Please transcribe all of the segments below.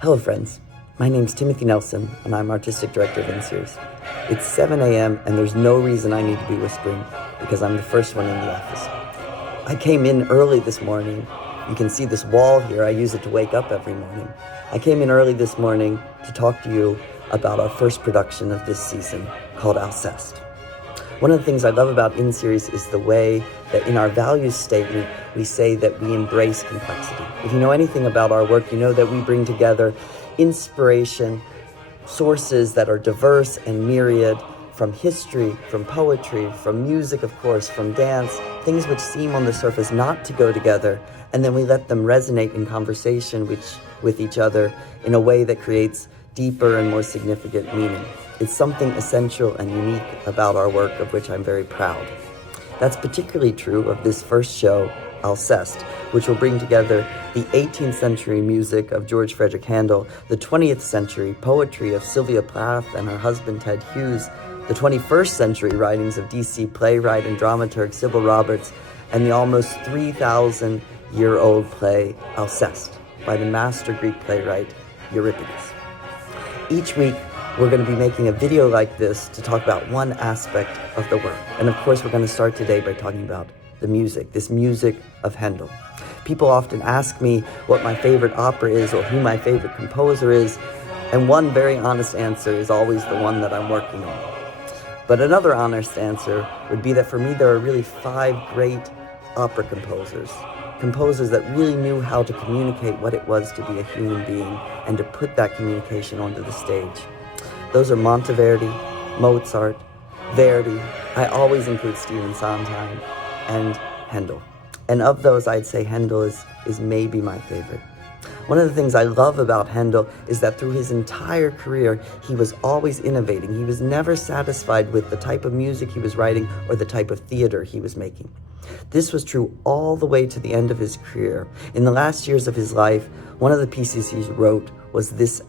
Hello friends, my name's Timothy Nelson and I'm Artistic Director of In-Series. It's 7 a.m. and there's no reason I need to be whispering because I'm the first one in the office. I came in early this morning. You can see this wall here, I use it to wake up every morning. I came in early this morning to talk to you about our first production of this season called ALCESTE. One of the things I love about In-Series is the way that in our values statement, we say that we embrace complexity. If you know anything about our work, you know that we bring together inspiration, sources that are diverse and myriad, from history, from poetry, from music, of course, from dance, things which seem on the surface not to go together, and then we let them resonate in conversation with each other in a way that creates deeper and more significant meaning. It's something essential and unique about our work of which I'm very proud. That's particularly true of this first show, ALCESTE, which will bring together the 18th century music of George Frederick Handel, the 20th century poetry of Sylvia Plath and her husband Ted Hughes, the 21st century writings of DC playwright and dramaturg Sybil Roberts, and the almost 3,000-year-old play Alceste by the master Greek playwright Euripides. Each week, we're going to be making a video like this to talk about one aspect of the work. And of course, we're going to start today by talking about the music, this music of Handel. People often ask me what my favorite opera is or who my favorite composer is, and one very honest answer is always the one that I'm working on. But another honest answer would be that for me, there are really 5 great opera composers that really knew how to communicate what it was to be a human being and to put that communication onto the stage. Those are Monteverdi, Mozart, Verdi. I always include Stephen Sondheim and Handel. And of those, I'd say Handel is maybe my favorite. One of the things I love about Handel is that through his entire career, he was always innovating. He was never satisfied with the type of music he was writing or the type of theater he was making. This was true all the way to the end of his career. In the last years of his life, one of the pieces he wrote was this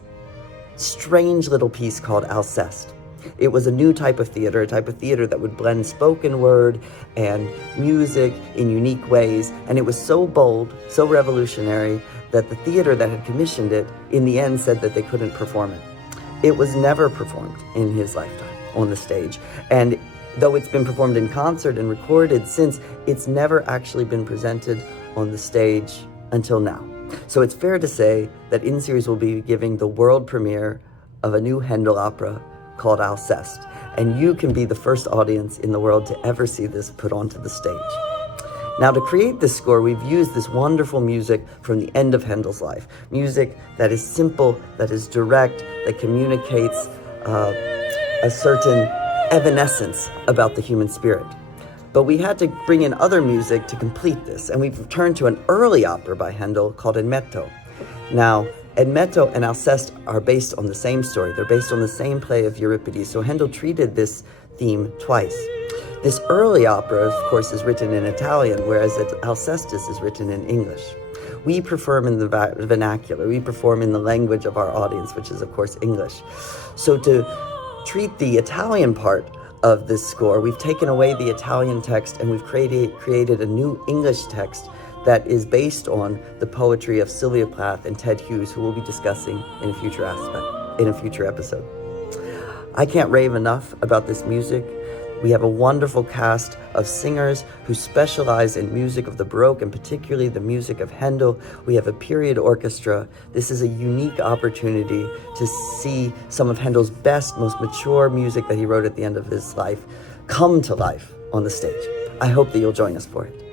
strange little piece called Alceste. It was a new type of theater, a type of theater that would blend spoken word and music in unique ways. And it was so bold, so revolutionary, that the theater that had commissioned it, in the end, said that they couldn't perform it. It was never performed in his lifetime on the stage. And though it's been performed in concert and recorded since, it's never actually been presented on the stage until now. So it's fair to say that In-Series will be giving the world premiere of a new Handel opera called Alceste, and you can be the first audience in the world to ever see this put onto the stage. Now, to create this score, we've used this wonderful music from the end of Handel's life. Music that is simple, that is direct, that communicates a certain evanescence about the human spirit. But we had to bring in other music to complete this, and we've turned to an early opera by Handel called Admetto. Now, Admetto and Alceste are based on the same story. They're based on the same play of Euripides, so Handel treated this theme twice. This early opera, of course, is written in Italian, whereas Alcestis is written in English. We perform in the vernacular. We perform in the language of our audience, which is, of course, English. So to treat the Italian part of this score, we've taken away the Italian text and we've created a new English text that is based on the poetry of Sylvia Plath and Ted Hughes, who we'll be discussing in a future episode. I can't rave enough about this music. We have a wonderful cast of singers who specialize in music of the Baroque and particularly the music of Handel. We have a period orchestra. This is a unique opportunity to see some of Handel's best, most mature music that he wrote at the end of his life come to life on the stage. I hope that you'll join us for it.